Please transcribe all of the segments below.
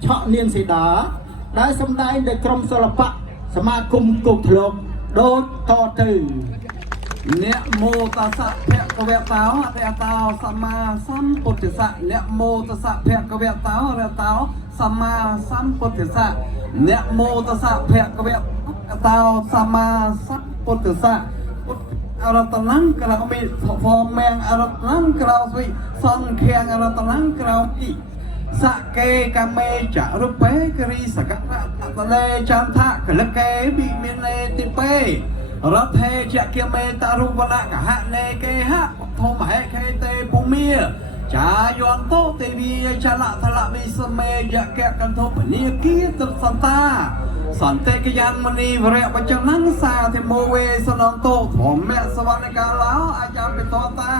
เฉาะเนียงสีดาได้สำได้ในกรมศิลปะสมาคมกุกทลกโดยต่อตือเนโมตัสสะเพะกะเวะเตาเพะเตาสัมมาสัมพุทธัสสะเนโมตัสสะเพะกะเวะเตาเพะเตาสัมมาสัมพุทธัสสะเนโมตัสสะเพะกะเวะเตาสัมมาสัมพุทธัสสะอารตนังกระมีพอแมงอารตนังกระวิสังเคียงอารตนังกระวิสะเกกะเมจะรุเปกรีสกัตตะเลจันทะกะละเกบิมิเนติเปรัตเทจะเกียเมตารุวะกะหะเนเกหะโทมะเคเตปุเมียจายอนโตเตวีชะละทะละวิสเมยะแกกันโทปนิกีตสันตาสันเตกยันมณีวระปัจจังสาเทโมเวสนองโตผมแม่สวรรค์กาลาวอาจารย์เป็นตอนตา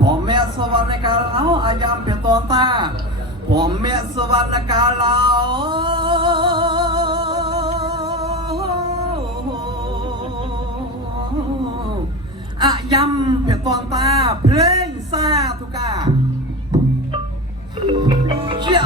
ผมแม่สวรรค์กาลาวอาจารย์เป็นตอนตาผมแม่สวรรค์กาลาวอายัมเพียตอนตาเพลงซาทุกาเจ้า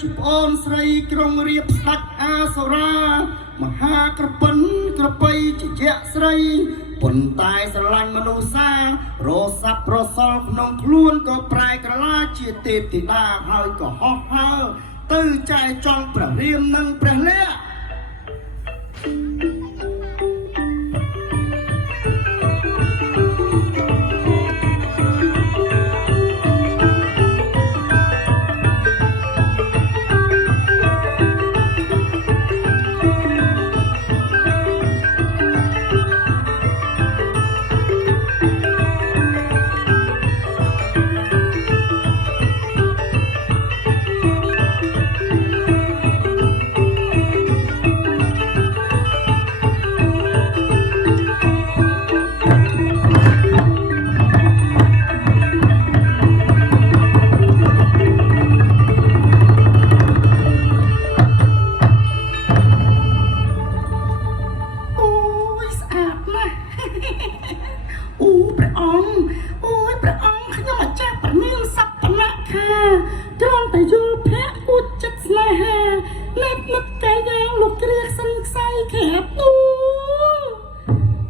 จีบอ่อนใส่กรงเรียบสักอาสรามหากระปันกระไปจีเจใส่ปนตายสลังมนุษย์โรสับโรซอลนองคล้วนก็ปลายกระลาจีเตปติดาหายก็ฮอกฮาตื้อใจจองประเรียมนังประเละ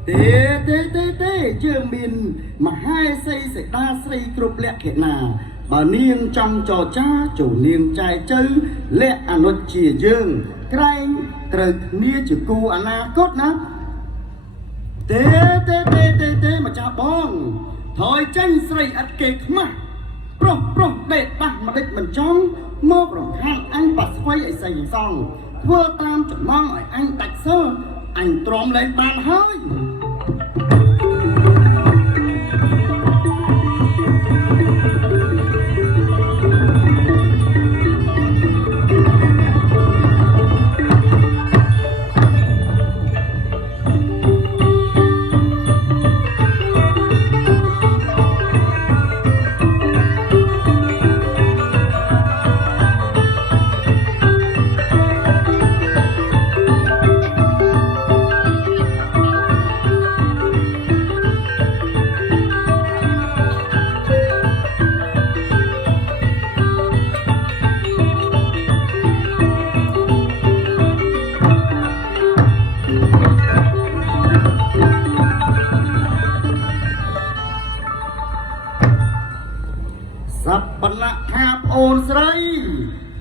เต ទេយើងមានមហាសីសេតាស្រីគ្រប់លក្ខណៈបើនាងចង់ចរចាចូលនាងចែកជើលក្ខអនុជជាយើងក្រែងត្រូវគ្នាជាគូអនាគតណាទេម្ចាស់បងថយចេញស្រីឥតគេខ្មាស់ប្រុសដេកដាស់ម្ដេចមិនចង់មករំខានអញបាត់ស្វ័យអីសៃសងធ្វើតាមចំណងឲ្យអញដាច់សើអញទ្រាំលែងបានហើយ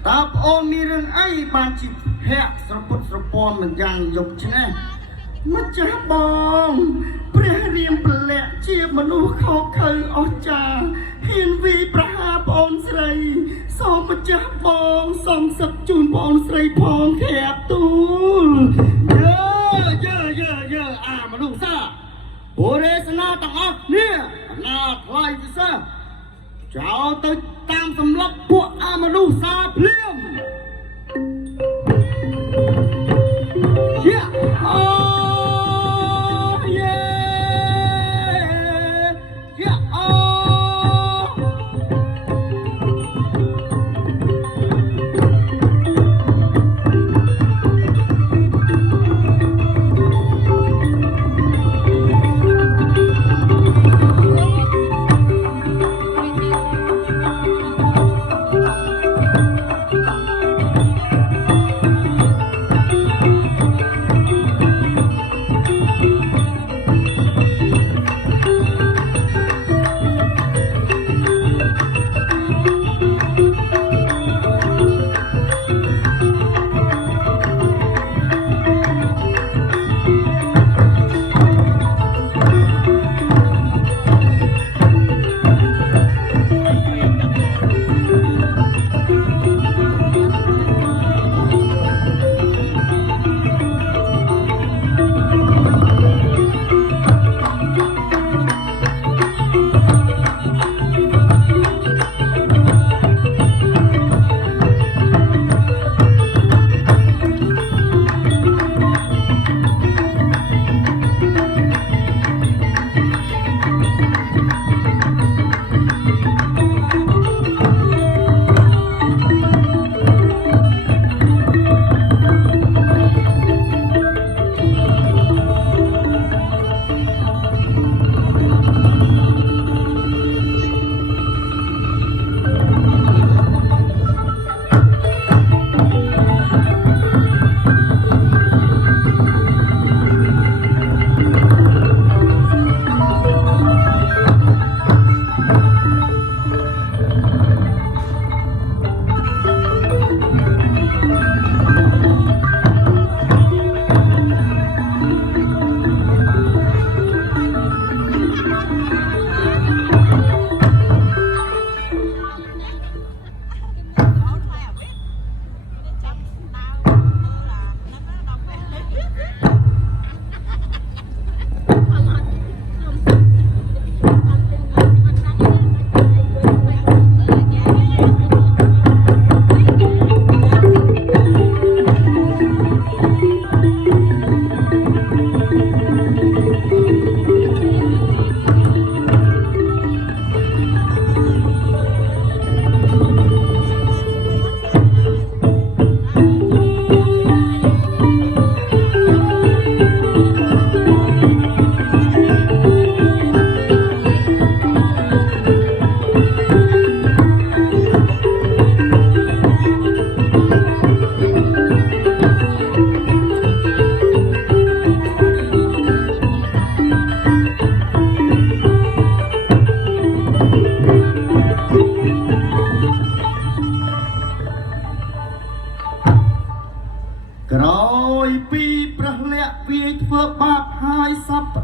តើប្អូនមានរឿងអីបានជាភ័ក្រស្រពុតស្រពំមិនយ៉ាងយកឆ្នេះម្ចាស់បងព្រះរាមពលៈជាមនុស្សខកខើអស្ចារ្យហ៊ានវីប្រហារប្អូនស្រីសូមម្ចាស់បងសំសឹកជូនប្អូនស្រីផងខែបទូលយើអាមនុស្សសាបុរេសនាទាំងអស់នេះណាថ្លៃពិសេសចោលទៅតាមសម្លាប់ពួកអមនុស្សសាភ្លាម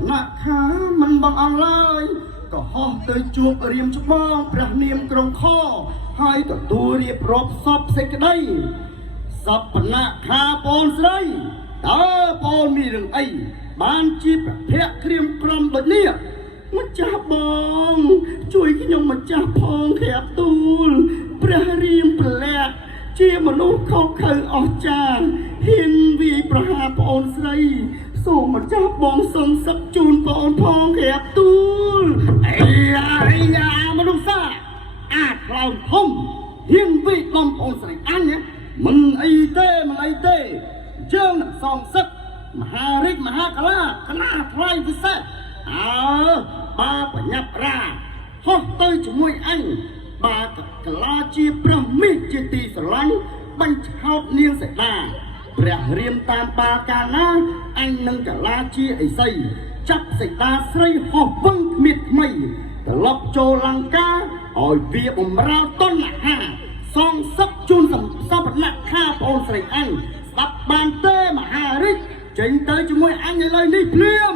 ណៈខាមិនបងអង្លើយក៏ហោះទៅជួបរៀមច្បងព្រះនាមក្រុងខហើយទទួលរៀបរាប់សពសេចក្តីសពណៈខាបងស្រីតើបងមានរឿងអីបានជាប្រភៈក្រៀមក្រំដូចនេះម្ចាស់បងជួយខ្ញុំម្ចាស់ផងក្រាបទូលព្រះរាមប្រលាក់ជាមនុស្សខុសខើអស្ចារ្យហ៊ានវាយប្រហារប្អូនស្រីសូមម្ចាស់បងសង្សឹកជូនប្អូនផងក្រាបទូលអីយ៉ាមនុស្សសាអាចខ្លោចធំហ៊ានវាយដំប្អូនស្រីអញមិនអីទេយើងនឹងសងសឹកមហារាជមហាកាឡាគណៈថ្លៃពិសេសបើបញ្ញាប់រាហោះទៅជាមួយអញបើកាឡាជាព្រះមាសជាទីស្រឡាញ់បញ្ឆោតនាងសេតាព្រះរាមតាមបាកាលណាអញនឹងកាឡាជាអីសីចាប់សេតាស្រីហោះវឹងគ្មានថ្មីត្រឡប់ចូលលង្កាឲ្យវាបំរើតណ្ហាសងសឹកជូនសពណៈខាប្អូនស្រីអញស្ដាប់បានទេមហារាជចេញទៅជាមួយអញឥឡូវនេះភ្លាម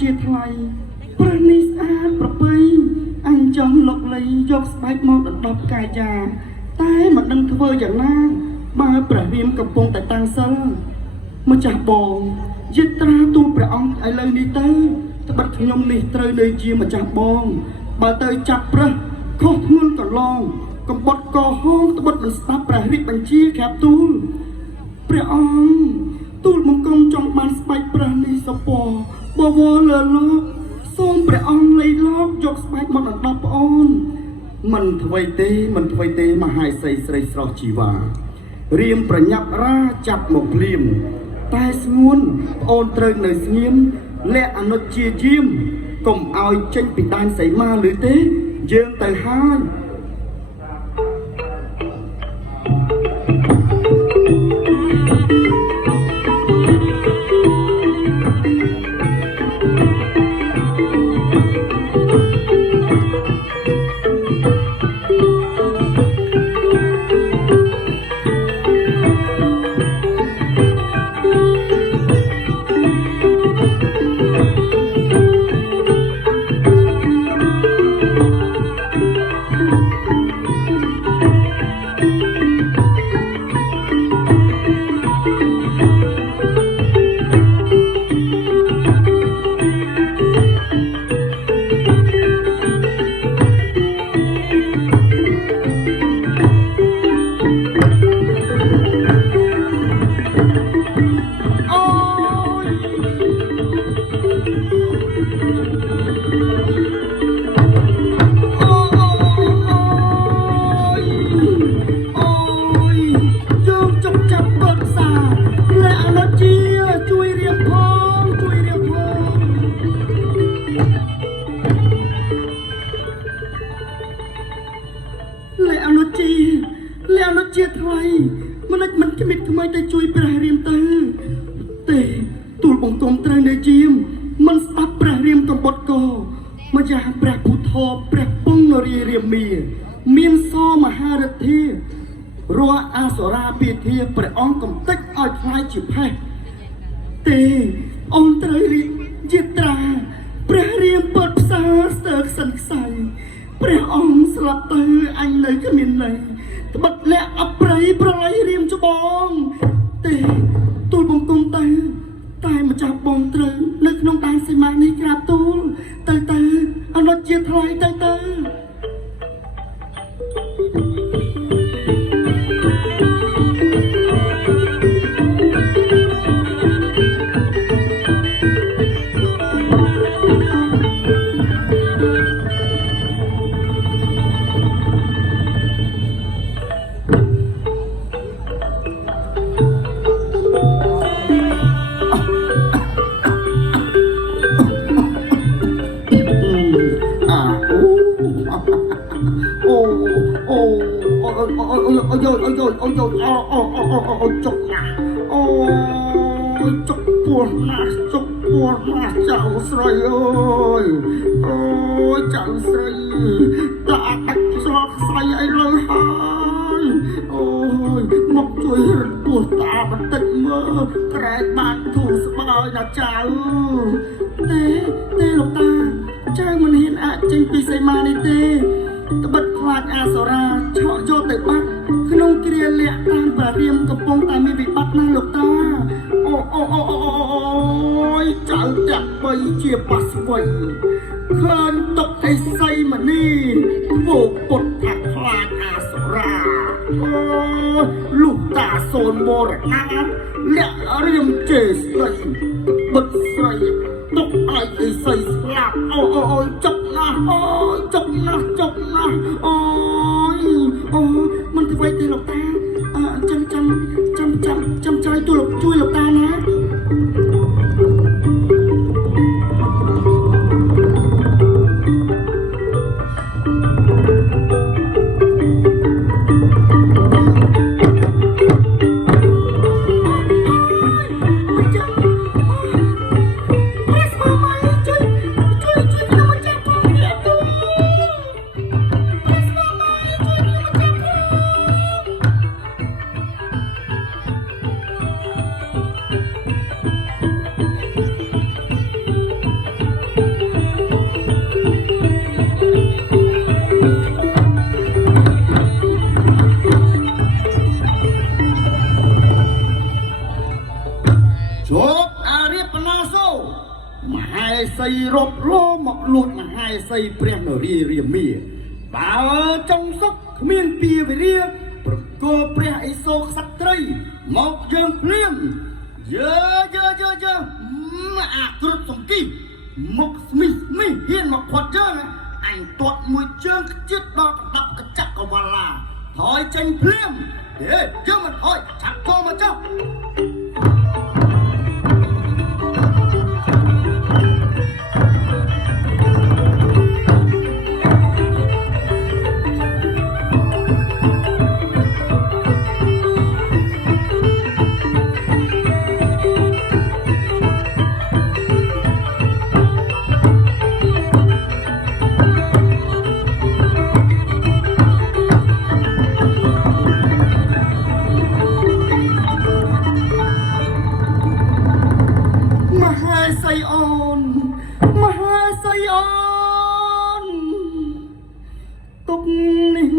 ជាថ្លៃព្រះនេះស្អាតប្រពៃអញចង់លុកលៃយកស្បែកមកដណ្ដប់កាយាតែមិនដឹងធ្វើយ៉ាងណាបើព្រះរាមកំពុងតែតាំងសិលម្ចាស់បងយិត្រាទូលព្រះអង្គឥឡូវនេះទៅត្បិតខ្ញុំនេះត្រូវនៅជាម្ចាស់បងបើទៅចាប់ប្រឹសខុសធ្ងន់កន្លងកំបុតកហងត្បិតមិនស្ដាប់ព្រះរាជបញ្ជាក្រាបទូលព្រះអង្គទូលបង្គំចង់បានស្បែកព្រះនេះសពបវរលើលោកសូមព្រះអង្គលៃលោកយកស្បែកមកដណ្ដប់ប្អូនមិនអ្វីទេមហាសីស្រីស្រស់ជីវ៉ារៀមប្រញាប់រាចាប់មកភ្លាមតែស្ងួនប្អូនត្រូវនៅស្ងៀមលាក់អនុជាយាមកុំឲ្យចេញពីដែនសីមាឬទេយើងទៅហើយ មិនតែជួយព្រះរាមទៅទេទូលបង្គំត្រូវនៅជាមមិនស្ដាប់ព្រះរាមកំបុតកោម្ចាស់ព្រះពុទ្ធព្រះពងនរីរាមាមានសមហារទ្ធារស់អាសរាពាធាព្រះអង្គកំតិចឲ្យខ្លាយជាផេះទេអង្គត្រូវរីជាត្រាព្រះរាមពិតផ្សារស្ទើរខ្សិនខ្សៃព្រះអង្គស្លាប់ទៅអញនៅគ្មានលែងត្បិតលាក់អប្រៃប្រឡ័យរាមច្បងទេទូលបង្គំទៅតែម្ចាស់បងត្រូវនៅក្នុងដែនសីមានេះក្រាបទូលទៅអនុជាថ្លៃទៅចុកណាអូចុកពោះណាស់ចុកពោះណាស់ចៅស្រីអើយអូចៅស្រីដាក់ដាច់ស្លាប់ស្អីអីលើហើយអូយមកជួយរត់ពោះតាបន្តិចមើលក្រែងបានធូរស្បើយណាចៅទេលោកតាចៅមិនហ៊ានអាចចេញពីសីមានេះទេត្បិតខ្លាចអាសរាឆក់យកទៅបាត់ក្នុងគ្រាលាក់តាមព្រះរាមកំពុងតែមានវិបត្តិណាស់លោកតាអូយចៅទាំងបីជាប៉ះស្វ័យឃើញទុកអីសីមនីធ្វើពុតថាខ្លាចអាសរាអូលោកតាសូនមរណាលាក់រាមជេស្ដីបិទស្រីទុកឲ្យអីសីស្លាប់អូចុកណាស់អូចុកណាស់អូមិនទៅໄວទេលោកតាចាំចៃជួយលោកតាណាសីរត់លោមកលួចមហាសីព្រះនរីរាមាបើចង់សុខគ្មានពីវិរិយប្រគល់ព្រះឥសូរក្សត្រីមកយើងភ្លាមយើអាគ្រុតសំគីមកស្មីហ៊ានមកខាត់យើងអញទាត់មួយជើងខ្ជិតដល់កដាប់កញ្ចក់កវឡាថយចេញភ្លាមយើងមិនថយឆាប់ចូលមកចុះទុកនេះ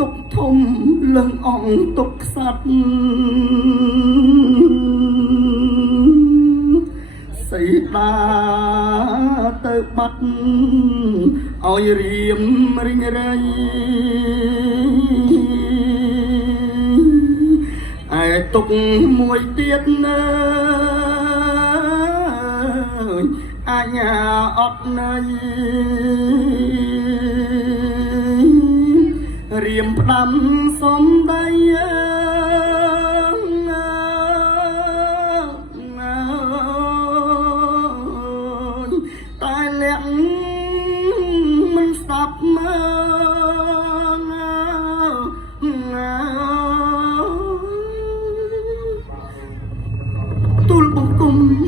ទុកធំលឹងអងទុកខ្សាត់សីតាទៅបាត់ឲ្យរៀមរិញរៃឯទុកមួយទៀតណាអញ្ញាអត់នៃរៀមផ្ដាំសំដីតែលាក់មិនស្ដាប់មើល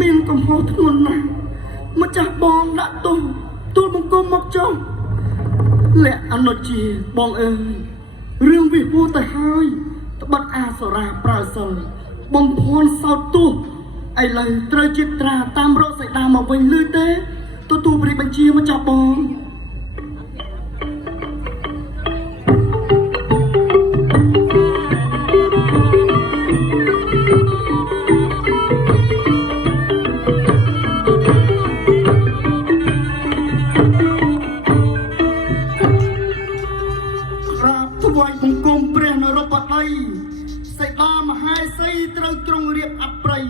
មានកំហុសធ្ងន់ណាស់ម្ចាស់បងដាក់ទោសទូលបង្គំមកចុះលក្ខអនុជាបងអើយរឿងវិវត្តទៅហើយត្បិតអាសរាប្រើសិលបំភ័ន្តសោតទោសឥឡូវត្រូវជាត្រាតាមរកសៃដាមកវិញលឺទេទទួលព្រះបញ្ជាម្ចាស់បងថ្វាយបង្គំព្រះនរបតីសៃដាមហេសីត្រូវទ្រង់រៀបអប្រិយ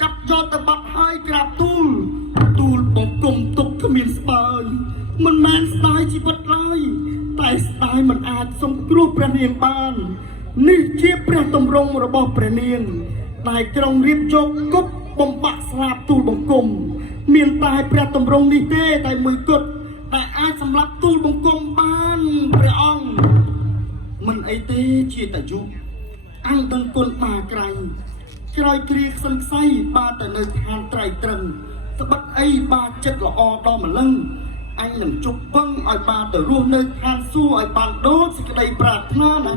ចាប់យកទៅបាត់ហើយក្រាបទូលបង្គំទុកគ្មានស្បើយមិនមែនស្ដាយជីវិតឡើយតែស្ដាយមិនអាចសង្គ្រោះព្រះនាងបាននេះជាព្រះតម្រង់របស់ព្រះនាងដែលទ្រង់រៀបយកគប់បំបាក់ស្លាប់ទូលបង្គំមានតែព្រះតម្រង់នេះទេតែមួយគត់ដែលអាចសម្លាប់ទូលបង្គំបានព្រះអង្គមិនអីទេជាតាយុអង្គដឹងគុណបាក្រៃក្រោយគ្រាខ្សិនខ្សៃបាទទៅនៅឋានត្រៃត្រឹងត្បិតអីបាទចិត្តល្អដល់ម្លឹងអញនឹងជប់ពឹងឲ្យបាទទៅរស់នៅឋានសួគ៌ឲ្យបានដូចសេចក្តីប្រាថ្នាណា